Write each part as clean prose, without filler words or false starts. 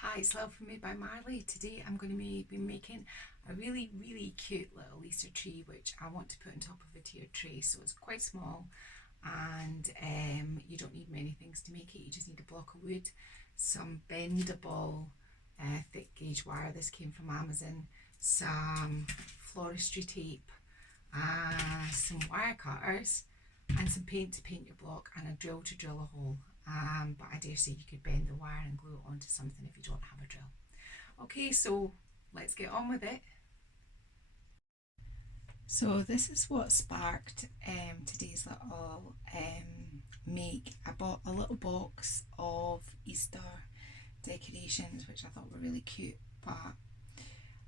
Hi, it's Love Made by Marley. Today I'm going to be making a really cute little Easter tree which I want to put on top of a tiered tray. So it's quite small and you don't need many things to make it. You just need a block of wood, some bendable thick gauge wire. This came from Amazon, some floristry tape, some wire cutters and some paint to paint your block and a drill to drill a hole. But I dare say you could bend the wire and glue it onto something if you don't have a drill. Okay, so let's get on with it. So this is what sparked today's little make. I bought a little box of Easter decorations which I thought were really cute, but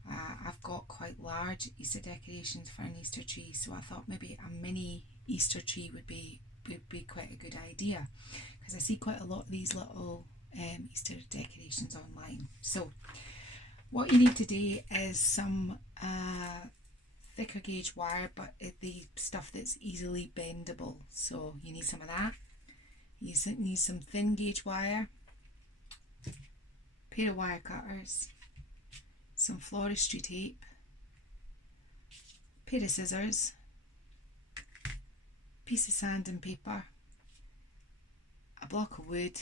I've got quite large Easter decorations for an Easter tree, so I thought maybe a mini Easter tree would be quite a good idea, because I see quite a lot of these little Easter decorations online. So what you need today is some thicker gauge wire, but the stuff that's easily bendable. So you need some of that. You need some thin gauge wire, pair of wire cutters, some floristry tape, pair of scissors, piece of sand and paper, a block of wood,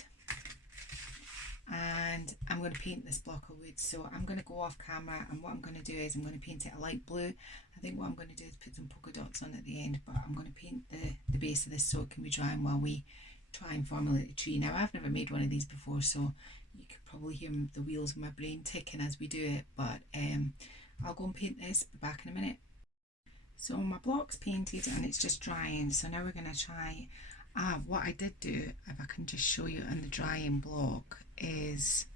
and I'm going to paint this block of wood. So I'm going to go off camera, and what I'm going to do is I'm going to paint it a light blue. I think what I'm going to do is put some polka dots on at the end, but I'm going to paint the base of this so it can be drying while we try and formulate the tree. Now, I've never made one of these before, so you could probably hear the wheels in my brain ticking as we do it, but I'll go and paint this, be back in a minute. So my block's painted and it's just drying, so now we're going to try. What I did do, if I can just show you on the drying block, is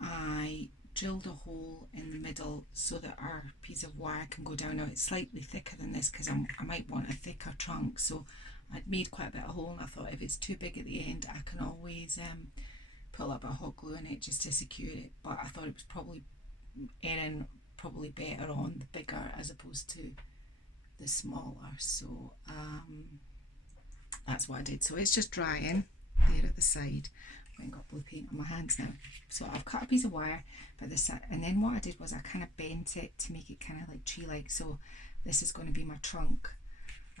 I drilled a hole in the middle so that our piece of wire can go down. Now it's slightly thicker than this because I might want a thicker trunk, so I'd made quite a bit of hole, and I thought if it's too big at the end I can always put a little bit of hot glue in it just to secure it, but I thought it was probably better on the bigger as opposed to the smaller, so that's what I did. So it's just drying there at the side. I haven't got blue paint on my hands now. So I've cut a piece of wire, and then what I did was I kind of bent it to make it kind of like tree-like. So this is going to be my trunk.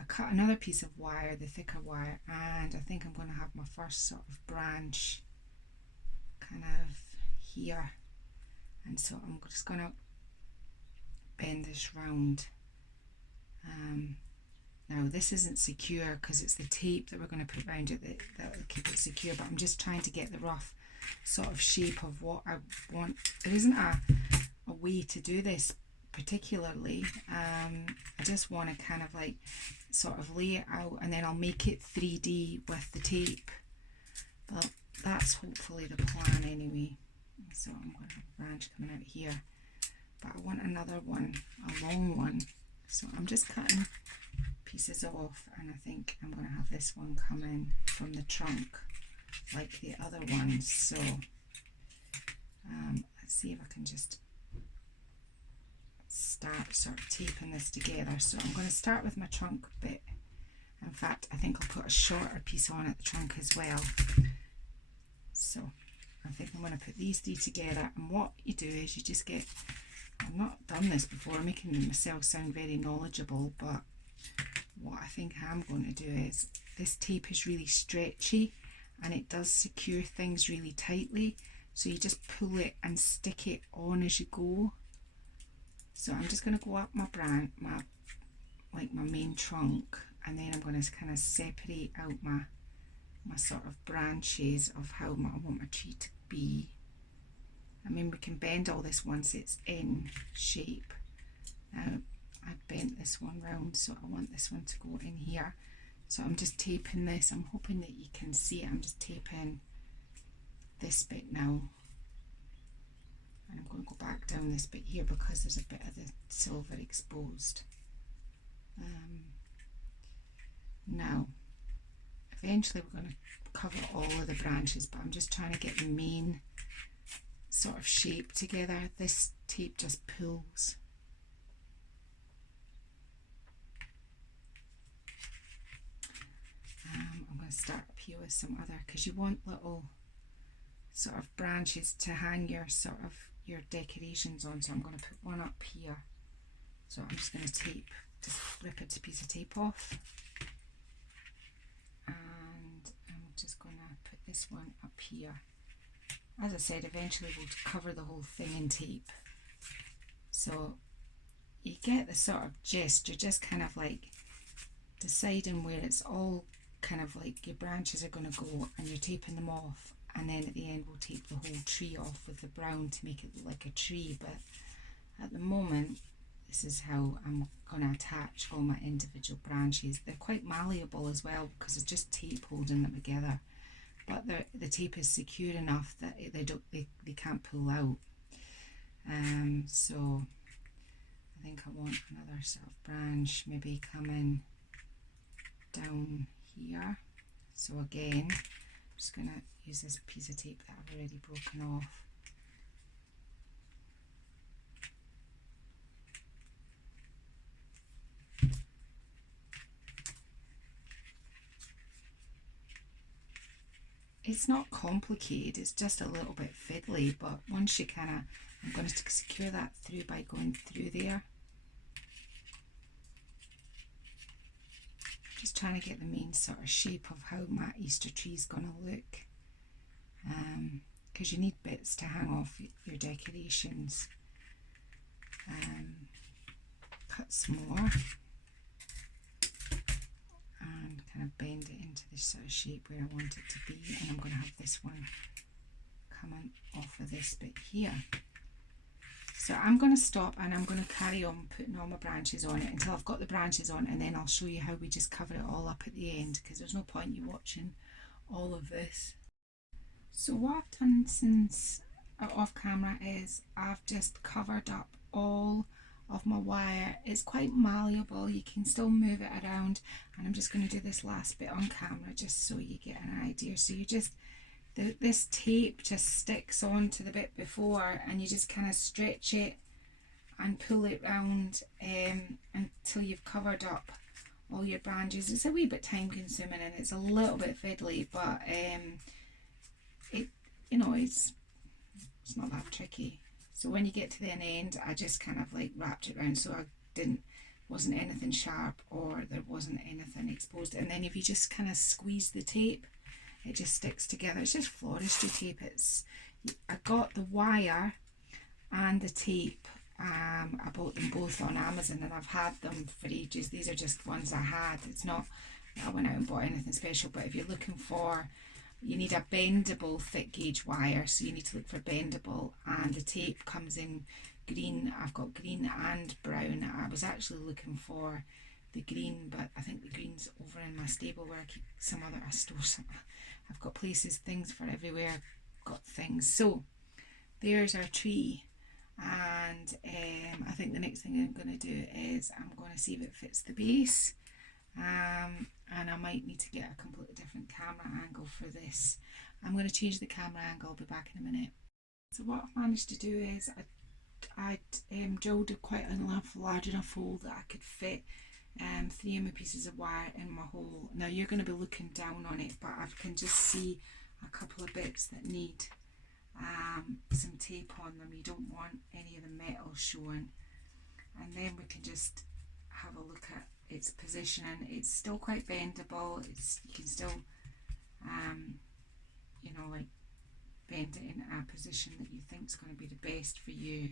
I cut another piece of wire, the thicker wire, and I think I'm going to have my first sort of branch kind of here. And so I'm just going to bend this round. Now this isn't secure because it's the tape that we're going to put around it that will keep it secure, but I'm just trying to get the rough sort of shape of what I want. There isn't a way to do this particularly. I just want to kind of like sort of lay it out, and then I'll make it 3D with the tape, but that's hopefully the plan anyway. So I'm going to have a branch coming out here, but I want another one, a long one, so I'm just cutting pieces off, and I think I'm going to have this one come in from the trunk like the other ones. So let's see if I can just start sort of taping this together. So I'm going to start with my trunk bit. In fact, I think I'll put a shorter piece on at the trunk as well. So I think I'm going to put these three together, and what you do is you just get, I've not done this before, I'm making myself sound very knowledgeable, but what I think I'm going to do is, this tape is really stretchy and it does secure things really tightly, so you just pull it and stick it on as you go. So I'm just going to go up my my main trunk, and then I'm going to kind of separate out my sort of branches of how I want my tree to be. I mean, we can bend all this once it's in shape. Now I bent this one round, so I want this one to go in here. So I'm just taping this. I'm hoping that you can see it. I'm just taping this bit now, and I'm going to go back down this bit here because there's a bit of the silver exposed. Now eventually we're going to cover all of the branches, but I'm just trying to get the main sort of shape together. This tape just pulls. I'm going to start up here with some other, because you want little sort of branches to hang your sort of your decorations on. So I'm going to put one up here. So I'm just going to just rip a piece of tape off, and I'm just going to put this one up here. As I said, eventually we'll cover the whole thing in tape. So you get the sort of gist. You're just kind of like deciding where it's all kind of like your branches are going to go, and you're taping them off, and then at the end we'll tape the whole tree off with the brown to make it look like a tree. But at the moment, this is how I'm going to attach all my individual branches. They're quite malleable as well because it's just tape holding them together, but the tape is secure enough that they can't pull out. So I think I want another sort of branch maybe coming down here. So again, I'm just going to use this piece of tape that I've already broken off. It's not complicated, it's just a little bit fiddly, but once you kind of, I'm going to secure that through by going through there. Just trying to get the main sort of shape of how my Easter tree is going to look, because you need bits to hang off your decorations. Cut some more and kind of bend it into this sort of shape where I want it to be, and I'm going to have this one coming off of this bit here. So I'm going to stop and I'm going to carry on putting all my branches on it until I've got the branches on, and then I'll show you how we just cover it all up at the end, because there's no point you watching all of this. So what I've done since off camera is I've just covered up all of my wire. It's quite malleable, you can still move it around, and I'm just going to do this last bit on camera just so you get an idea. So you just, this tape just sticks on to the bit before, and you just kind of stretch it and pull it round until you've covered up all your branches. It's a wee bit time consuming and it's a little bit fiddly, but it, you know, it's not that tricky. So when you get to the end, I just kind of like wrapped it around so I wasn't anything sharp or there wasn't anything exposed. And then if you just kind of squeeze the tape, it just sticks together. It's just floristry tape. I got the wire and the tape. I bought them both on Amazon and I've had them for ages. These are just ones I had. It's not that I went out and bought anything special, but if you're looking for, you need a bendable thick gauge wire, so you need to look for bendable, and the tape comes in green. I've got green and brown. I was actually looking for the green, but I think the green's over in my stable where I keep I store some. I've got places, things for everywhere, I've got things. So there's our tree, and I think the next thing I'm going to do is I'm going to see if it fits the base. And I might need to get a completely different camera angle for this. I'm going to change the camera angle, I'll be back in a minute. So what I've managed to do is I drilled quite a large enough hole that I could fit 3 of my pieces of wire in my hole. Now you're going to be looking down on it, but I can just see a couple of bits that need some tape on them. You don't want any of the metal showing. And then we can just have a look at its positioning. It's still quite bendable. You can still you know, like bend it in a position that you think is going to be the best for you.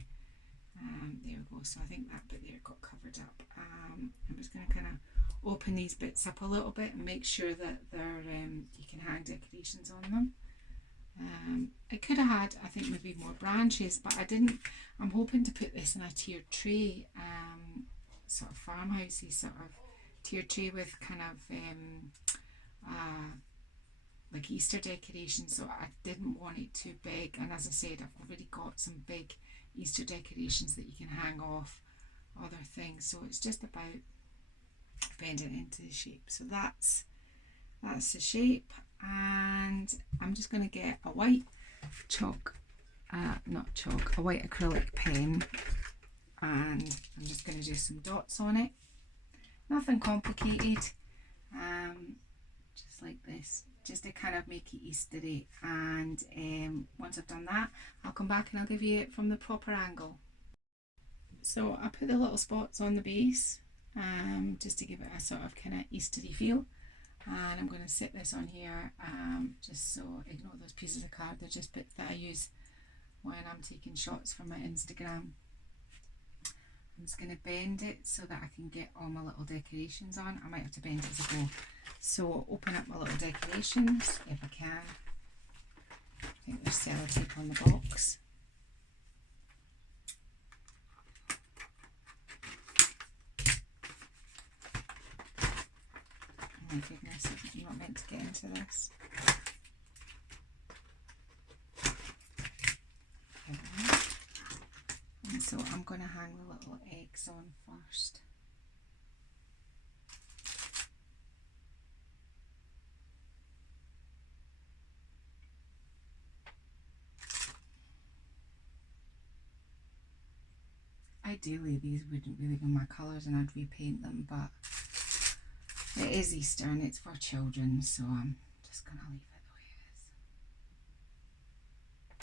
There we go. So I think that bit there got covered up. I'm just going to kind of open these bits up a little bit and make sure that they're you can hang decorations on them. I could have had, I think, maybe more branches, but I didn't. I'm hoping to put this in a tiered tray, sort of farmhousey sort of tiered tray with kind of like Easter decorations. So I didn't want it too big, and as I said, I've already got some big Easter decorations that you can hang off other things. So it's just about bending it into the shape. So that's the shape, and I'm just going to get a white chalk, a white acrylic pen, and I'm just going to do some dots on it. Nothing complicated, just like this, just to kind of make it Eastery. And once I've done that, I'll come back and I'll give you it from the proper angle. So I put the little spots on the base just to give it a sort of kind of Eastery feel. And I'm going to sit this on here just so ignore those pieces of card. They're just bits that I use when I'm taking shots for my Instagram. I'm just going to bend it so that I can get all my little decorations on. I might have to bend it as I go. So open up my little decorations if I can. I think there's sellotape on the box. Oh my goodness, I'm not meant to get into this. And so I'm going to hang the little eggs on first. Ideally these wouldn't really be my colours and I'd repaint them, but it is Easter and it's for children, so I'm just going to leave it the way it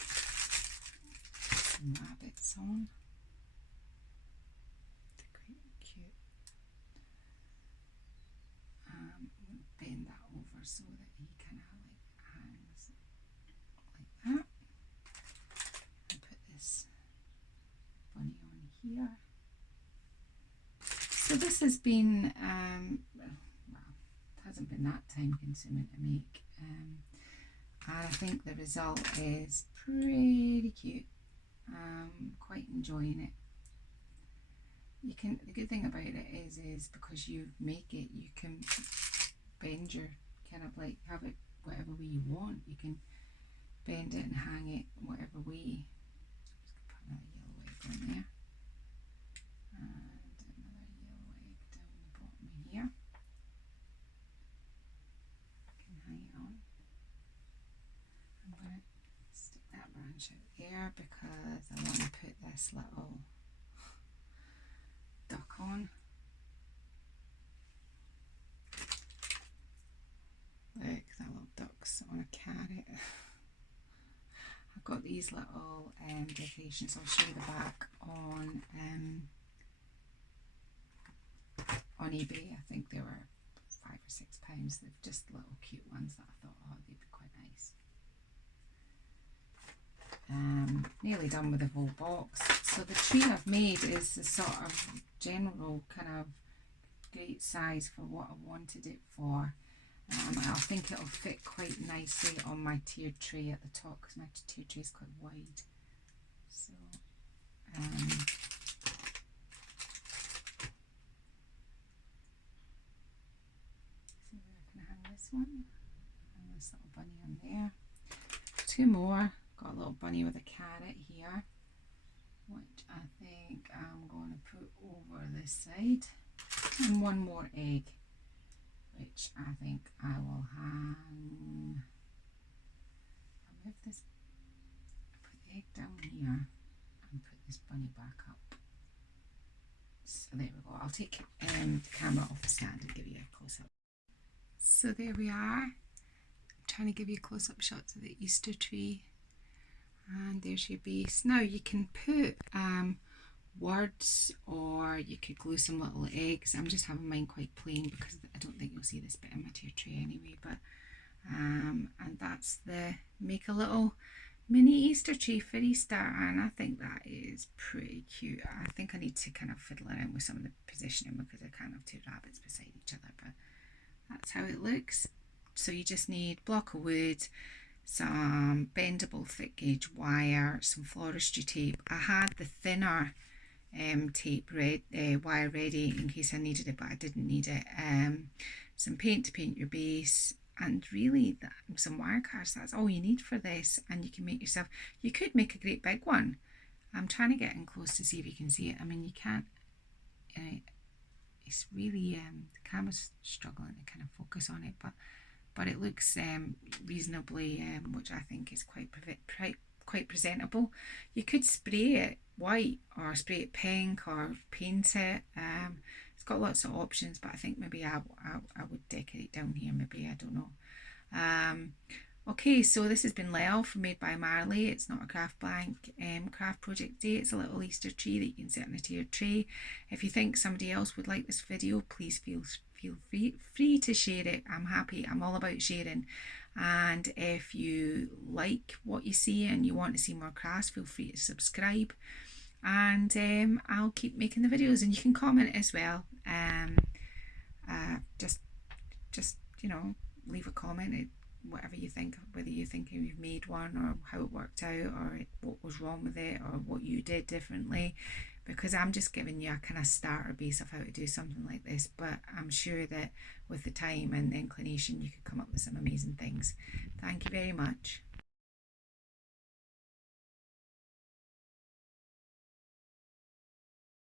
is. Some rabbits on. They're quite cute. Bend that over so that he kind of like hangs like that. And put this bunny on here. So this has been, well, it hasn't been that time consuming to make. And I think the result is pretty cute. Quite enjoying it. You can, the good thing about it is because you make it, you can bend your kind of like have it whatever way you want. You can bend it and hang it whatever way. Just put another yellow egg on there. And another yellow egg down the bottom here. I can hang it on. I'm going to stick that branch out there because I want to put this little duck on. Look, that little duck's on a carrot. I've got these little decorations. I'll show you the back on eBay. I think they were £5 or £6. They're just little cute ones that I thought, oh, they'd be quite nice. Nearly done with the whole box. So the tree I've made is the sort of general kind of great size for what I wanted it for. I think it'll fit quite nicely on my tiered tray at the top because my tiered tray is quite wide. So, so I can hang this one and this little bunny on there. Two more. Got a little bunny with a carrot here, which I think I'm going to put over this side, and one more egg, which I think I will hang. I'll move this, put the egg down here and put this bunny back up. So there we go. I'll take the camera off the stand and give you a close-up. So there we are. I'm trying to give you close-up shots of the Easter tree. And there's your base. Now you can put words, or you could glue some little eggs. I'm just having mine quite plain because I don't think you'll see this bit in my tier tray anyway. But and that's the make a little mini Easter tree for Easter, and I think that is pretty cute. I think I need to kind of fiddle around with some of the positioning because I can't have two rabbits beside each other, but that's how it looks. So you just need block of wood, some bendable thick gauge wire, some floristry tape. I had the thinner tape wire ready in case I needed it, but I didn't need it. Some paint to paint your base, and really some wire cards. That's all you need for this, and you can make yourself, you could make a great big one. I'm trying to get in close to see if you can see it. I mean, you can't, it's really, the camera's struggling to kind of focus on it, but it looks reasonably, which I think is quite presentable. You could spray it white or spray it pink or paint it. It's got lots of options, but I think maybe I would decorate down here, maybe, I don't know. Okay, so this has been Lelf, made by Marley. It's not a craft blank craft project today. It's a little Easter tree that you can set into your tray. If you think somebody else would like this video, please feel free to share it. I'm all about sharing. And if you like what you see and you want to see more crafts, feel free to subscribe. And I'll keep making the videos, and you can comment as well. Just leave a comment, whatever you think, whether you think you've made one or how it worked out or what was wrong with it or what you did differently, because I'm just giving you a kind of starter base of how to do something like this, but I'm sure that with the time and the inclination you could come up with some amazing things. Thank you very much.